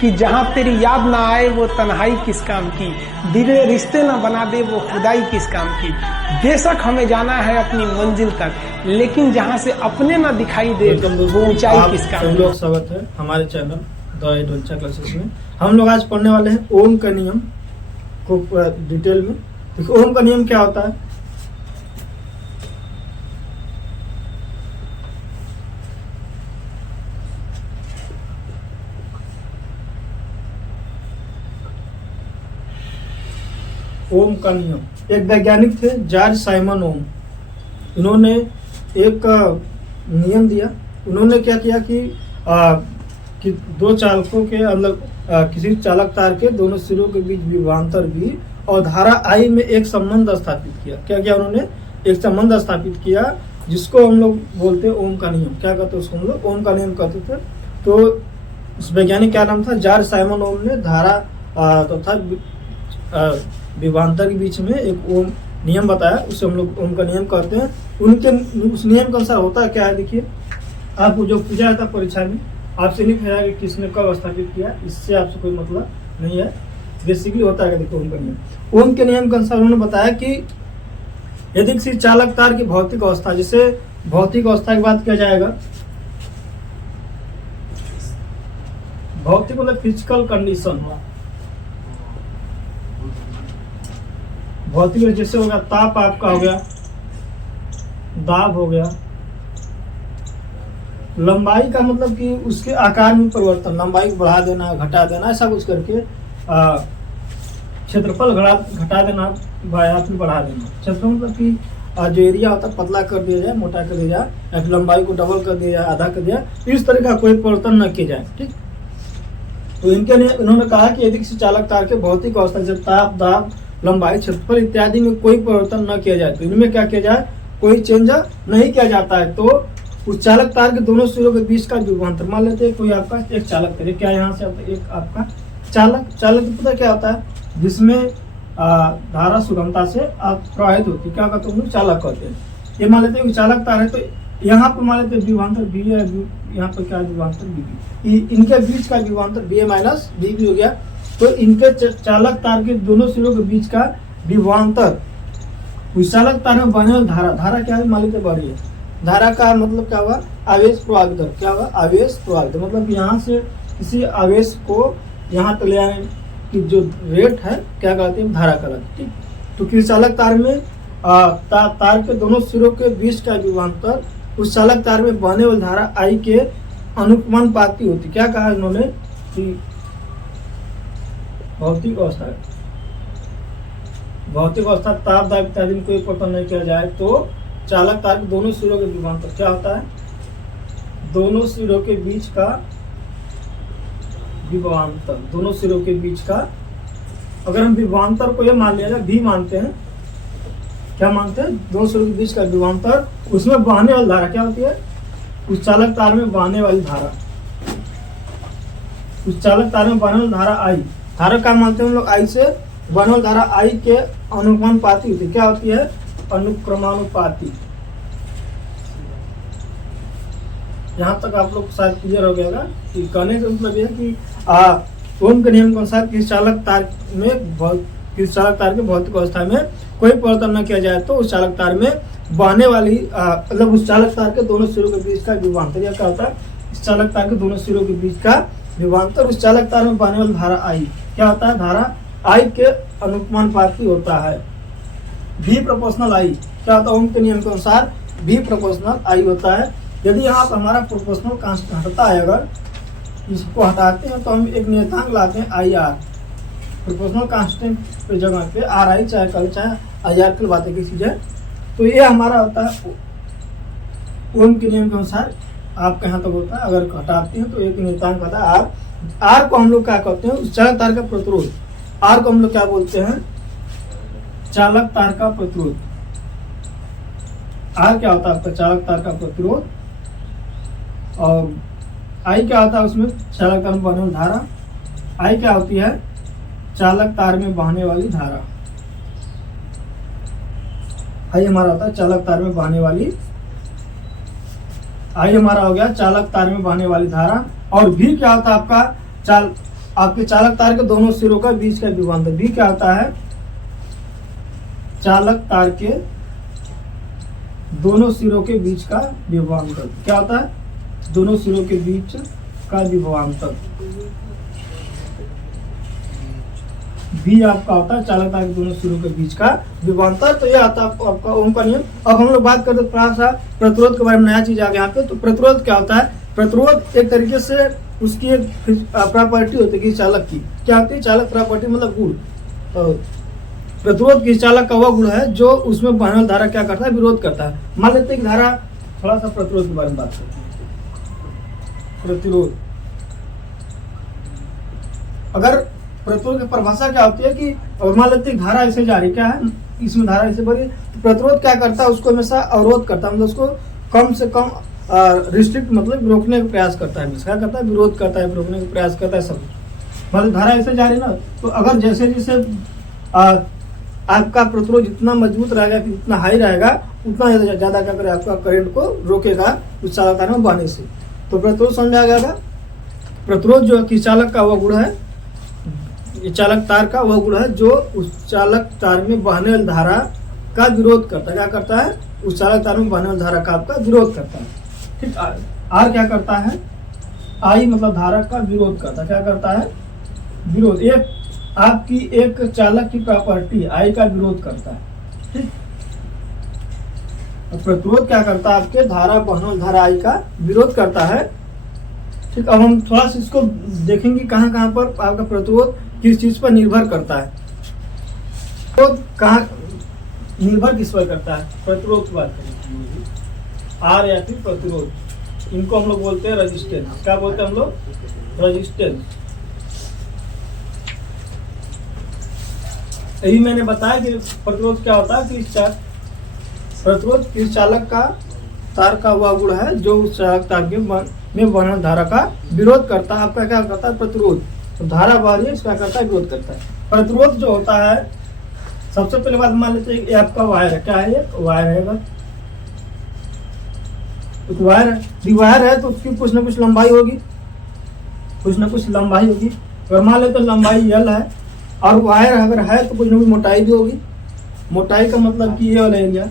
कि जहाँ तेरी याद ना आए वो तन्हाई किस काम की, बिगड़े रिश्ते ना बना दे वो खुदाई किस काम की। बेशक हमें जाना है अपनी मंजिल तक, लेकिन जहाँ से अपने ना दिखाई दे वो ऊंचाई किस काम की। स्वागत है हमारे चैनल द एडवेंचर क्लासेस में। हम लोग आज पढ़ने वाले हैं ओम का नियम को डिटेल में। देखो ओम का नियम क्या होता है। ओम का नियम, एक वैज्ञानिक थे जॉर्ज साइमन ओम। इन्होंने एक नियम दिया। उन्होंने क्या किया कि दो चालकों के अंदर किसी चालक तार के दोनों सिरों के बीच विभवांतर V और धारा I में एक संबंध स्थापित किया। क्या किया उन्होंने? एक संबंध स्थापित किया जिसको हम लोग बोलते हैं ओम का नियम। क्या कहते हैं उसको हम लोग? ओम का नियम कहते थे। तो उस वैज्ञानिक क्या नाम था? जॉर्ज साइमन ओम ने धारा तथा विभवांतर के बीच में एक ओम नियम बताया, उसे हम लोग ओम का नियम कहते हैं। उनके उस नियम के अनुसार होता है क्या है, देखिए आपको जो पूछा था परीक्षा में, आपसे नहीं पूछा कि किसने कब स्थापित किया, इससे आपसे कोई मतलब नहीं है। बेसिकली होता है देखो ओम का नियम। ओम के नियम के अनुसार उन्होंने बताया कि यदि किसी चालक तार की भौतिक अवस्था, जिसे भौतिक अवस्था की बात किया जाएगा, भौतिक मतलब फिजिकल कंडीशन, भौतिक जैसे हो गया ताप आपका हो गया, दाब हो गया, लंबाई का मतलब कि उसके आकार में परिवर्तन, लंबाई बढ़ा देना घटा देना, ऐसा कुछ करके क्षेत्रफल घटा देना या फिर बढ़ा देना। क्षेत्रफल मतलब कि जो एरिया होता है पतला कर दिया जाए, मोटा कर दिया जाए, या फिर लंबाई को डबल कर दिया जाए, आधा कर दिया, इस तरह का कोई परिवर्तन न किया जाए। ठीक। तो इन्होंने कहा कि यदि किसी चालक तार के भौतिक अवस्था जब ताप, दाब, लंबाई, क्षेत्रफल इत्यादि में कोई परिवर्तन न किया जाए, तो इनमें क्या किया जाए, कोई चेंज नहीं किया जाता है, तो उस चालक तार के दोनों सिरों के बीच का विभवांतर, मान लेते हैं कोई आपका एक चालक तार, क्या यहाँ से एक आपका चालक पता क्या होता है, जिसमें धारा सुगमता से प्रवाहित होती है, क्या कहते हैं, चालक कहते हैं। ये मान लेते हैं चालक तार है, तो यहाँ पर मान लेते हैं विभवांतर B है, यहाँ पर क्या विभवांतर BB, इनके बीच का विभवांतर BA माइनस BB हो गया। तो इनके चालक तार के दोनों सिरों के बीच का विभवांतर, उस चालक तार में बहने वाली धारा क्या है, मान लेते बढ़ रही है। धारा का मतलब क्या हुआ, आवेश प्रवाह दर। क्या हुआ, आवेश प्रवाह दर, मतलब यहाँ से किसी आवेश को यहाँ तक ले आने की जो रेट है, क्या कहते हैं, धारा का। ठीक। तो किसी चालक तार में तार के दोनों सिरों के बीच का विभवांतर उस चालक तार में बहने वाली धारा I के अनुपाती होती। क्या कहा इन्होंने कि भौतिक अवस्था ताप, दाब इत्यादि में कोई परिवर्तन नहीं किया जाए, तो चालक तार के दोनों सिरों के विभवांतर क्या होता है, दोनों सिरों के बीच का विभवांतर, दोनों सिरों के बीच का, अगर हम विभवांतर को ये मान लिया जाए V मानते हैं, क्या मानते हैं, दोनों सिरों के बीच का विभवांतर, उसमें बहने वाली धारा क्या होती है, उस चालक तार में बहने वाली धारा, उस चालक तार में बहने वाली धारा I, धारा क्या मानते हैं हम लोग, I से बहने वाली धारा I के अनुक्रमानुपाती होती है। क्या होती है, अनुक्रमानुपाती। यहाँ तक आप लोग शायद क्लियर हो गया कि कहने का मतलब यह है कि ओम के नियम के अनुसार किसी चालक तार के भौतिक अवस्था में कोई परिवर्तन न किया जाए, तो उस चालक तार में बहने वाली मतलब उस चालक तार के दोनों सिरों के बीच का विभवांतर, क्या होता है, इस चालक तार के दोनों सिरों के बीच का विभवांतर उस चालक तार में बहने वाली धारा I, क्या होता है, धारा I के अनुपाती होता है। V प्रोपोर्शनल I क्या होता है, ओम के नियम के अनुसार V प्रोपोर्शनल I होता है। यदि यहाँ पर हमारा प्रोपोर्शनल कांस्टेंट हटता है, अगर इसको हटाते हैं तो हम एक नियतांक लाते हैं IR, प्रोपोर्शनल कांस्टेंट पे जगह पे RI चाहे कल चाहे IR की बातें की चीज है, तो ये हमारा होता है ओम के नियम के अनुसार। आपके यहाँ तक होता है, अगर हटाते हैं तो एक नियतांक होता है R को हम लोग क्या कहते हैं, उस चालक तार का प्रतिरोध, R को हम लोग क्या बोलते हैं, चालक तार का प्रतिरोध। R क्या होता है आपका, चालक तार का प्रतिरोध, और I क्या होता है उसमें चालक तार में बहने वाली धारा, I क्या होती है, चालक तार में बहने वाली धारा। I हमारा होता है चालक तार में बहने वाली, I हमारा हो गया चालक तार में बहने वाली धारा, और V क्या होता है आपका, आपके चालक तार के दोनों सिरों का बीच का विभवांतर। बी क्या होता है? चालक तार के दोनों सिरों के बीच का विभवांतर। क्या होता है? दोनों सिरों के बीच का विभवांतर। बी आपका होता है चालक तार के दोनों सिरों के बीच का विभवांतर। तो यह आता है आपका ओम का नियम। अब हम लोग बात करते हैं थोड़ा सा प्रतिरोध के बारे में, नया चीज आ गया यहाँ पे। तो प्रतिरोध क्या होता है? प्रतिरोध एक तरीके से उसकी एक प्रॉपर्टी होती है कि चालक की। क्या होती है? चालक प्रॉपर्टी मतलब गुण। तो प्रतिरोध की चालक का वह गुण है जो उसमें बहने वाली धारा क्या करता है? विरोध करता है। मान लेते हैं कि धारा, थोड़ा सा प्रतिरोध के बारे में बात करते हैं। प्रतिरोध, अगर प्रतिरोध की परिभाषा क्या होती है कि मान लेते हैं धारा ऐसे जा रही, क्या है इसमें धारा ऐसे बढ़ी, तो प्रतिरोध क्या करता है? उसको हमेशा अवरोध करता है, मतलब उसको कम से कम रिस्ट्रिक्ट मतलब रोकने का प्रयास करता है। क्या करता है? विरोध करता है, रोकने का प्रयास करता है सब। मतलब धारा ऐसे जा रही ना, तो अगर जैसे जैसे आपका प्रतिरोध जितना मजबूत रहेगा, जितना हाई रहेगा, उतना ज्यादा क्या करे आपका करंट को रोकेगा उस चालक तार में बहने से। तो प्रतिरोध समझ आ गया था। प्रतिरोध जो कि चालक का वह गुण है, ये चालक तार का वह गुण है जो उस चालक तार में बहने वाली धारा का विरोध करता है। क्या करता है? उस चालक तार में बहने वाली धारा का आपका विरोध करता है। ठीक, आर क्या करता है? आई मतलब धारा का विरोध करता है। क्या करता है? विरोध। एक आपकी एक चालक की प्रॉपर्टी आई का विरोध करता है। ठीक, प्रतिरोध क्या करता है? आपके धारा बहने वाली धारा आई का विरोध करता है। ठीक, अब हम थोड़ा सा इसको देखेंगे कहाँ कहाँ पर आपका प्रतिरोध किस चीज पर निर्भर करता है। तो कहाँ निर्भर किस पर करता है? प्रतिरोध की बात करेंगे, आर या फिर प्रतिरोध। इनको हम लोग बोलते हैं रेजिस्टेंस। क्या बोलते हैं हम लोग? रेजिस्टेंस। यही मैंने बताया कि प्रतिरोध क्या होता है कि प्रतिरोध किस चालक का तार का वह गुण है जो उस चालक तार के में बहने धारा का विरोध करता है। आपका क्या करता है? प्रतिरोध। तो धारा बह रही है, इसका करता है विरोध करता है। प्रतिरोध जो होता है, सबसे पहले बात मान लेते हैं कि आपका वायर है। क्या है? ये वायर है। तो वायर है तो उसकी कुछ ना कुछ लंबाई होगी, कुछ ना कुछ लंबाई होगी। अगर मान लेते लंबाई L है और वायर अगर है तो कुछ ना कुछ मोटाई भी होगी। मोटाई का मतलब कि ये वाला एरिया।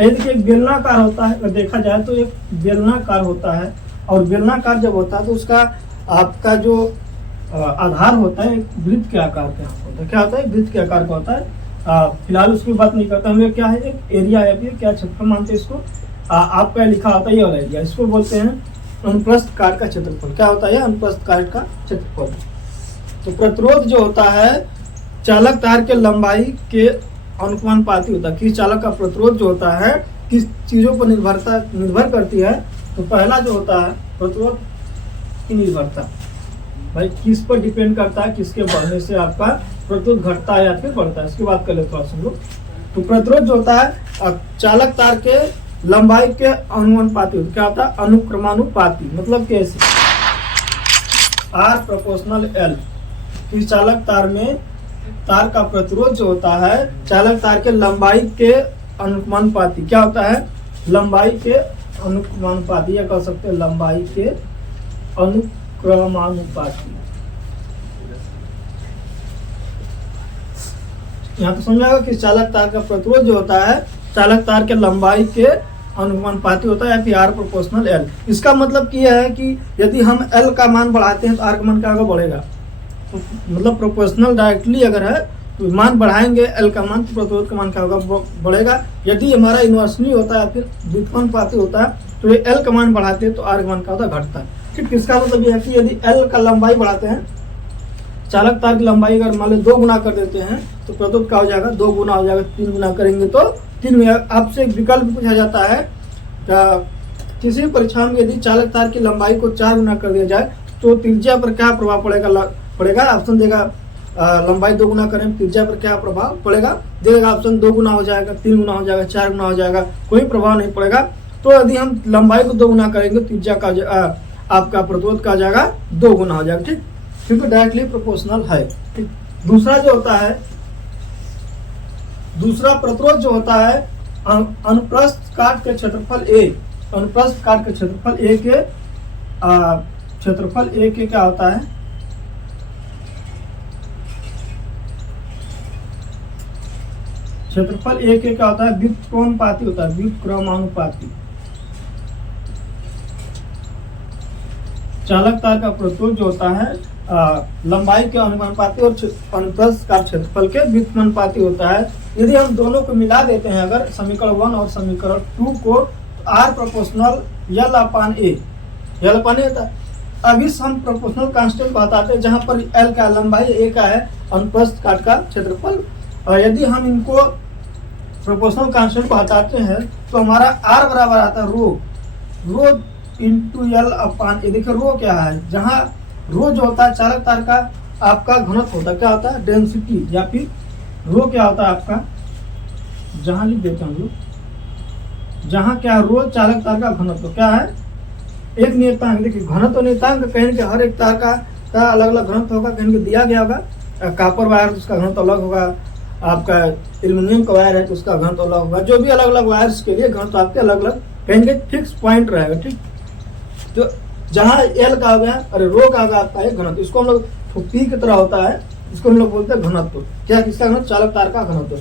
यदि एक बेलनाकार होता है, अगर देखा जाए तो एक बेलनाकार होता है, और बेलनाकार जब होता है तो उसका आपका जो आधार होता है एक वृत्त के आकार का होता है। क्या होता है? वृत्त के आकार का होता है। फिलहाल उसकी बात नहीं करता हमें। क्या है? एक एरिया है, क्या क्षेत्रफल मानते हैं इसको। आपका लिखा होता है ये वाला एरिया, इसको बोलते हैं अनुप्रस्थ काट का क्षेत्रफल। क्या होता है? अनुप्रस्थ काट का क्षेत्रफल। तो प्रतिरोध जो होता है चालक तार के लंबाई के अनुपाती होता है। किस चालक का प्रतिरोध जो होता है किस चीजों पर निर्भर करती है। तो पहला जो होता है प्रतिरोध की निर्भरता, भाई किस पर डिपेंड करता है? किसके बढ़ने से आपका प्रतिरोध घटता है या फिर बढ़ता है, इसकी बात कर लेते हैं हम लोग। तो प्रतिरोध जो होता है चालक तार के लंबाई के अनुपाती होता है। क्या होता है? अनुक्रमानुपाती। मतलब कैसे? R proportional L. इस चालक तार में तार का प्रतिरोध जो होता है चालक तार के लंबाई के अनुक्रमानुपाती। क्या होता है? लंबाई के अनुक्रमानुपाती, या कह सकते हैं लंबाई के अनुक्रमानुपाती। यहाँ तो समझाएगा कि चालक तार का प्रतिरोध जो होता है चालक तार के लंबाई के अनुपाती होता है, या फिर आर प्रोपोर्शनल एल। इसका मतलब यह है कि यदि हम एल का मान बढ़ाते हैं तो आर का मान क्या बढ़ेगा। तो मतलब प्रोपोर्शनल डायरेक्टली अगर है तो मान बढ़ाएंगे एल का मान, तो प्रतिरोध का मान क्या होगा? बढ़ेगा। यदि हमारा इन्वर्सली होता है फिर व्युत्पन्नपाती होता है तो ये एल का मान बढ़ाते हैं तो आर का मान क्या होता है? घटता है। ठीक, इसका मतलब यह है कि यदि एल का लंबाई बढ़ाते हैं, चालक तार की लंबाई अगर मान लो 2 गुना कर देते हैं तो प्रतिरोध क्या हो जाएगा? 2 गुना हो जाएगा। 3 गुना करेंगे तो 3 गुना। आपसे एक विकल्प पूछा जाता है किसी परीक्षा में, यदि चालक तार की लंबाई को 4 गुना कर दिया जाए तो त्रिज्या पर क्या प्रभाव पड़ेगा? ऑप्शन देगा लंबाई 2 गुना करें त्रिज्या पर क्या प्रभाव पड़ेगा? देगा ऑप्शन 2 गुना हो जाएगा, 3 गुना हो जाएगा, 4 गुना हो जाएगा, कोई प्रभाव नहीं पड़ेगा। तो यदि हम लंबाई को 2 गुना करेंगे त्रिज्या का आपका प्रतिरोध का जाएगा 2 गुना हो जाएगा। ठीक, क्योंकि डायरेक्टली प्रोपोर्शनल है। ठीक, दूसरा जो होता है, दूसरा प्रतिरोध जो होता है अनुप्रस्थ काट के क्षेत्रफल ए। अनुप्रस्थ काट के क्षेत्रफल ए के क्या होता है? क्षेत्रफल ए के क्या होता है, व्युत्क्रमानुपाती होता है, व्युत्क्रमानुपाती। चालक तार का प्रतिरोध जो होता है लंबाई के अनुपाती और अनुप्रस्थ का क्षेत्रफल के व्युत्क्रमानुपाती होता है। यदि हम दोनों को मिला देते हैं, अगर समीकरण 1 और समीकरण 2 को, आर प्रोपोर्शनल यल अपान ए होता है। अब इस हम प्रोपोर्शनल कांस्टेंट बताते हैं, जहां पर एल का लंबाई, ए का है अनुप्रस्थ काट का क्षेत्रफल। और यदि हम इनको प्रोपोर्शनल कांस्टेंट को हटाते हैं तो हमारा आर बराबर आता है रो इंटू एल अपान ए। देखिए रो क्या है, जहाँ रो जो होता है चालक तार का आपका घनत्व होता है, क्या होता है, डेंसिटी, या फिर रो क्या होता है आपका, जहां लिख देते हैं हम लोग, जहां क्या रो चालक तार का घनत्व क्या है, एक नियतांक। देखिए घनत्व नियतांक कहीं के हर एक तार का अलग अलग घनत्व होगा, कहीं के दिया गया होगा। कापर वायर तो उसका घनत्व अलग होगा, आपका एल्यूमिनियम का वायर है तो उसका घनत्व अलग होगा। जो भी अलग अलग वायर्स के लिए घनत्व आपके अलग अलग कहीं के फिक्स पॉइंट रहेगा, ठीक। तो जहाँ एल का हो गया, अरे रो का होगा आपका एक घनत्व, इसको हम लोग पी की तरह होता है, इसको हम लोग बोलते हैं घनत्व। क्या, किसका घनत्व, चालक तार का घनत्व।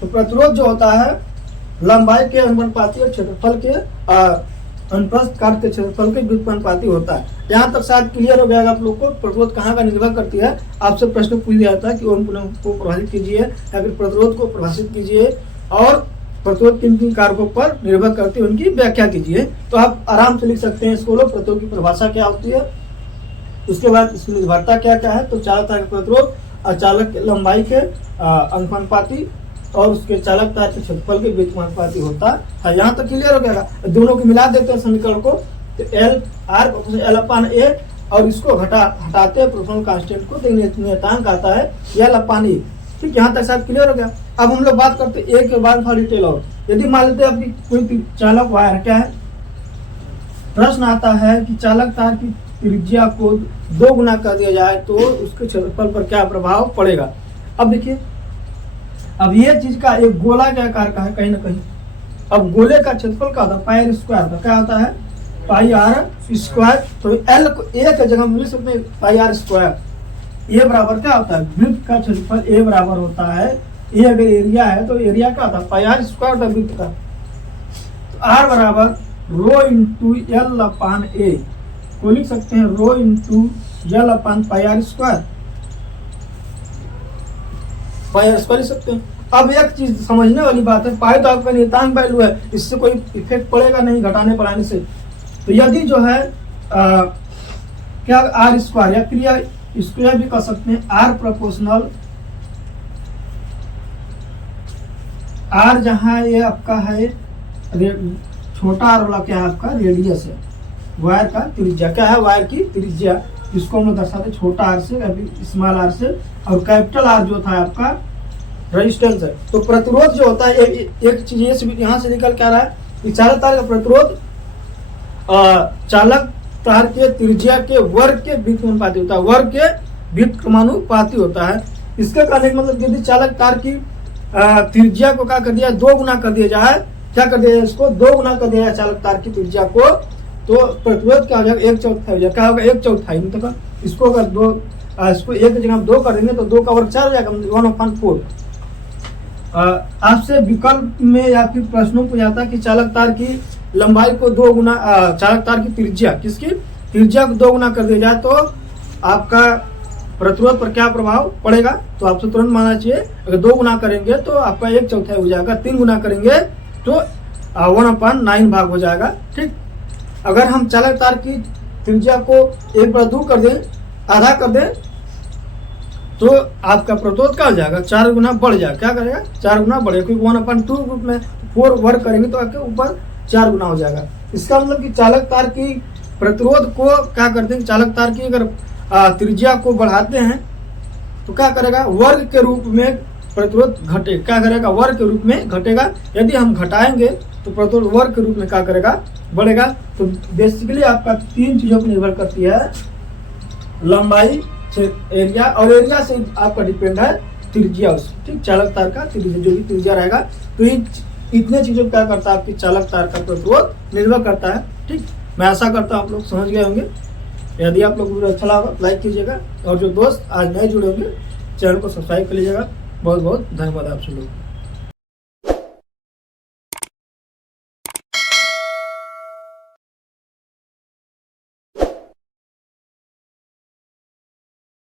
तो प्रतिरोध जो होता है लंबाई के अनुपाती और क्षेत्रफल के अनुप्रस्थ काट के क्षेत्रफल के व्युत्क्रमानुपाती होता है। यहाँ तक शायद क्लियर हो जाएगा आप लोग को। प्रतिरोध कहाँ का निर्भर करती है, आपसे प्रश्न पूछ दिया जाता है कि ओम पुनः को प्रभावित कीजिए या फिर प्रतिरोध को परिभाषित कीजिए, और प्रतिरोध किन किन कारकों पर निर्भर करती है उनकी व्याख्या कीजिए। तो आप आराम से लिख सकते हैं इसको लोग, प्रतिरोध की परिभाषा क्या होती है, उसके बाद इसकी निर्भरता क्या क्या है। तो चालक तार के प्रतिरोध चालक लंबाई के अनुपाती और उसके चालक तार के क्षेत्रफल के व्युत्क्रमानुपाती होता है। यहाँ तक क्लियर हो गया। दोनों को मिला देते हैं समीकरण को, तो एल अपान ए, और इसको हटाते हैं प्रोपोर्शनल कांस्टेंट को, तो नियतांक आता है एल अपान ए। ठीक, यहाँ तक शायद क्लियर हो गया। अब हम लोग बात करते हैं एक के बाद थोड़ा डिटेल और। यदि मान लेते हैं अपनी कोई चालक वायर क्या है, प्रश्न आता है कि चालक तार की त्रिज्या को 2 गुना कर दिया जाए तो उसके क्षेत्रफल पर क्या प्रभाव पड़ेगा। अब देखिए, अब ये चीज का एक गोला के आकार का है कहीं ना कहीं। अब गोले का क्षेत्रफल क्या होता है, पाई आर स्क्वायर का क्या होता है, पाई आर स्क्वायर। तो एल को ए की जगह मिल सकते हैं पाई आर स्क्वायर। ए बराबर क्या होता है, वृत्त का क्षेत्रफल ए बराबर होता है, ए अगर एरिया है तो एरिया क्या होता है, पाई आर स्क्वायर होता है वृत्त का। तो आर बराबर रो इंटू एल अपान ए को लिख सकते हैं rho into L upon pi R square, pi R square लिख सकते हैं। अब एक चीज समझने वाली बात है, पाई तो आपका नियतांक वैल्यू है, इससे कोई इफेक्ट पड़ेगा नहीं घटाने बढ़ाने से। तो यदि जो है क्या आर स्क्वायर या फिर स्क्वायर भी कर सकते हैं, आर प्रोपोर्शनल आर, जहां ये आपका है छोटा आर वाला क्या है आपका रेडियस है, वायर का त्रिज्या क्या है, वायर की त्रिज्या, इसको हम लोग दर्शाते छोटा आर से या फिर स्मॉल आर से, और कैपिटल आर जो था आपका रेजिस्टेंस है। तो प्रतिरोध जो होता है एक चीज ये यहाँ से निकल के आ रहा है कि चालक तार का प्रतिरोध चालक तार के त्रिज्या के वर्ग के व्युत्क्रमानुपाती होता है, वर्ग के व्युत्क्रमानुपाती होता है। इसके कहने का मतलब यदि चालक तार की त्रिज्या को क्या कर दिया, 2 गुना कर दिया जाए, क्या कर दिया जाए, इसको 2 गुना कर दिया जाए चालक तार की त्रिज्या को, तो प्रतिरोध क्या हो जाएगा, 1/4 हो जाएगा। क्या होगा, 1/4। मतलब इसको अगर इसको 1 की जगह 2 कर देंगे तो 2 का वर्ग 4 हो जाएगा, 1/4। आपसे विकल्प में या फिर प्रश्नों को जाता है कि चालक तार की लंबाई को 2 गुना, चालक तार की त्रिज्या, किसकी त्रिज्या को 2 गुना कर दिया जाए तो आपका प्रतिरोध पर क्या प्रभाव पड़ेगा। तो आपसे तुरंत मानना चाहिए, अगर 2 गुना करेंगे तो आपका 1/4 हो जाएगा, 3 गुना करेंगे तो 1/9 भाग हो जाएगा। ठीक, अगर हम चालक तार की त्रिज्या को 1/2 कर दें, आधा कर दें, तो आपका प्रतिरोध क्या हो जाएगा, 4 गुना बढ़ जाएगा। क्या करेगा, 4 गुना बढ़ेगा, क्योंकि 1/2 ग्रुप में 4 वर्ग करेंगे तो आपके ऊपर 4 गुना हो जाएगा। इसका मतलब कि चालक तार की प्रतिरोध को क्या करते हैं, चालक तार की अगर त्रिज्या को बढ़ाते हैं तो क्या करेगा, वर्ग के रूप में प्रतिरोध घटे, क्या करेगा, वर्ग के रूप में घटेगा। यदि हम घटाएंगे तो प्रतिरोध वर्ग के रूप में क्या करेगा, बढ़ेगा। तो बेसिकली आपका 3 चीजों पर निर्भर करती है, लंबाई, एरिया, और एरिया से आपका डिपेंड है त्रिज्या। ठीक, चालक तार का त्रिज्या, जो भी त्रिज्या रहेगा, तो इतने चीजों क्या करता है, आपकी चालक तार का प्रतिरोध निर्भर करता है। ठीक, मैं आशा करता हूँ आप लोग समझ गए होंगे। यदि आप लोग वीडियो अच्छा लगा लाइक कीजिएगा, और जो दोस्त आज नए जुड़े होंगे चैनल को सब्सक्राइब कर लीजिएगा। बहुत बहुत धन्यवाद आप सब लोग।